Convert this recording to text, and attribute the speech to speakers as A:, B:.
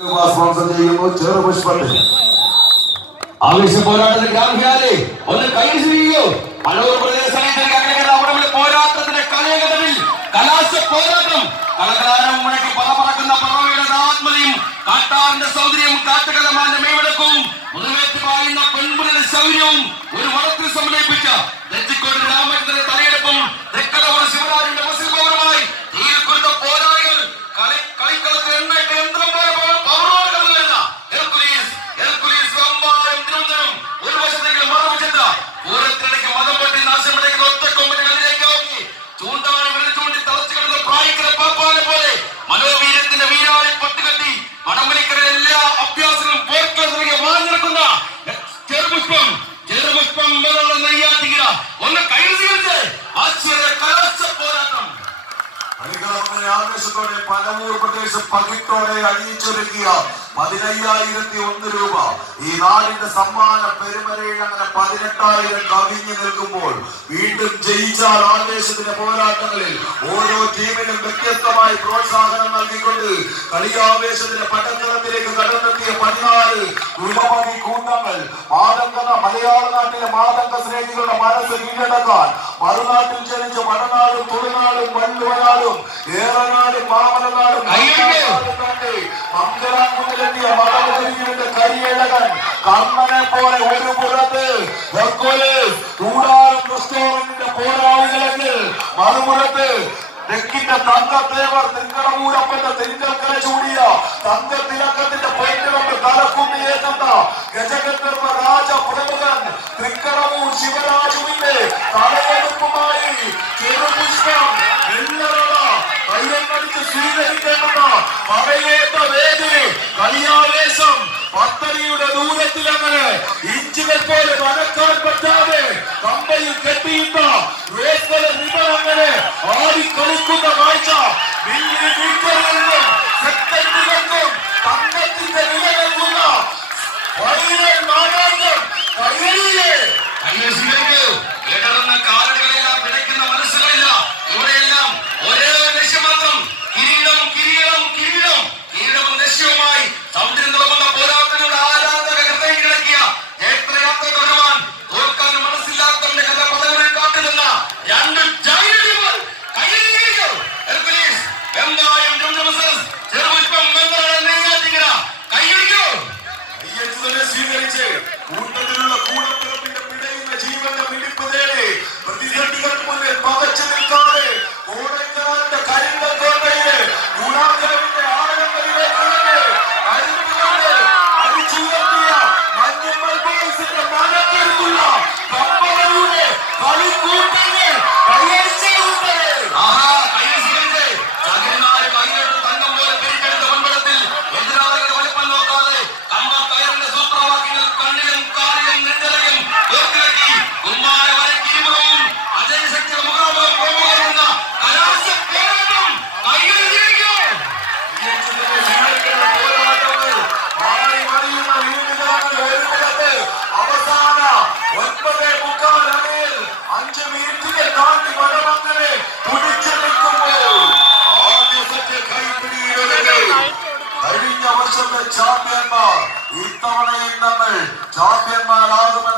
A: Sponsor ചെയ്യുന്നു ചെറുപുഷ്പത്തിൽ
B: ആവേശ പോരാട്ടത്തിൽ ഗ്രാമീണാലെ ഒന്ന് കൈയടിച്ചിരിക്കുകയോ അനൂർ പ്രദേശങ്ങളിൽ പോരാട്ടത്തിന്റെ കലയകതവിൽ പോരാട്ടം. കളകലാരം മുഴക്കി പറപ്പറക്കുന്ന പറവയുടെ ആത്മതയും കാട്ടാറിന്റെ സൗന്ദര്യം കാട്ടുകലമാന്റെ മേവിടക്കവും മുതുവേറ്റ് പായുന്ന പെൺപുലിന്റെ ശൗര്യവും ഒരു വടത്തിൽ സമന്വയിപ്പിച്ച തെച്ചിക്കോട് രാമചന്ദ്രന്റെ തലയെടുപ്പും ശിവരാജന്റെ മസിൽ പൗരമായി തീരക്കുരുത്ത പോരാളികൾ കളി കളിക്കളത്തിൽ എണ്ണയിട്ട് യന്ത്രം പോലെ പൂരത്തിനിടയ്ക്ക് മതം പൊട്ടി നാശം വിളയ്ക്കുന്ന ഒറ്റക്കൊമ്പനുകളിലേക്ക് നോക്കി. ചൂണ്ടാണ് വിരൽ ചൂണ്ടി തളച്ചു കിടന്ന പോലെ മനോവീരത്തിന്റെ വീരാളി പട്ടുകെട്ടി വടംവലിക്കര എല്ലാ അഭ്യാസങ്ങളും പോർക്കളത്തിലേക്ക് വാങ്ങിറക്കുന്ന ചെറുപുഷ്പം ചെറുപുഷ്പം മേലുള്ള നെയ്യാറ്റിക്കിര ഒന്ന് കൈ സ്വീകരിച്ച് ആശ്ചര്യ പോരാട്ടം.
A: കളികളങ്ങനെ ആവേശത്തോടെ പലമൂർ പ്രദേശം പകിട്ടോടെ അണിയിച്ചൊരുക്കിയ പതിനയ്യായിരത്തി ഒന്ന് രൂപ. ഈ നാടിന്റെ സമ്മാന പെരുമരയിൽ അങ്ങനെ പതിനെട്ടായിരം കവിഞ്ഞു നിൽക്കുമ്പോൾ വീണ്ടും ജയിച്ചാൽ ആവേശത്തിന്റെ പോരാട്ടങ്ങളിൽ ഓരോ ടീമിനും വ്യത്യസ്തമായി പ്രോത്സാഹനം നൽകിക്കൊണ്ട് കളിയാവേശത്തിന്റെ പട്ടത്തിലേക്ക് കടന്നെത്തിയ പതിനാല് കുടുംബമതി കൂട്ടങ്ങൾ മാതങ്കത മലയാള നാട്ടിലെ മാതങ്ക സ്നേഹികളുടെ മനസ്സ് കീഴടക്കാൻ മറുനാട്ടിൽ ജനിച്ച വടനാടും തുളുനാടും വള്ളുവനാടും ഏറനാടും മാമലനാടും കൈയ്യടിക്ക്. മംഗലാംകുന്നിലെത്തിയ മതമുഖരിയുടെ കരിയഴകൻ കർണനെ പോലെ ഒരു പുറത്ത് കൂടാരം റെസ്റ്റോറന്റിന്റെ പോരാളികളെങ്കിൽ മറുപുറത്ത് തെക്കിന്റെ തങ്കത്തേവർ തിങ്കടമൂരപ്പന്റെ തെങ്കൽക്കര ചൂടിയ തങ്കത്തിലക്കത്തിന്റെ പൊയ്ക്കിടമ്പ് തലക്കുന്നിയേറ്റുന്ന ഗജഗന്ധർവ രാജ പ്രമുഖൻ തൃക്കടമൂർ ശിവരാജുവിന്റെ ദൂരത്തിൽ അങ്ങനെ ഇഞ്ചുകൾ പോലും അനക്കാൻ പറ്റാതെ കമ്പയിൽ കെട്ടിയിട്ട റേസ് അങ്ങനെ അഞ്ച് മിനിറ്റിനെ താണ്ടി വനമങ്ങനെ തുടിച്ചു നിൽക്കുമ്പോൾ ആ ദിവസത്തെ കഴിഞ്ഞ വർഷത്തെ ചാമ്പ്യന്മാർ ഇത്തവണയും നമ്മൾ ചാമ്പ്യന്മാരാകുമെന്ന്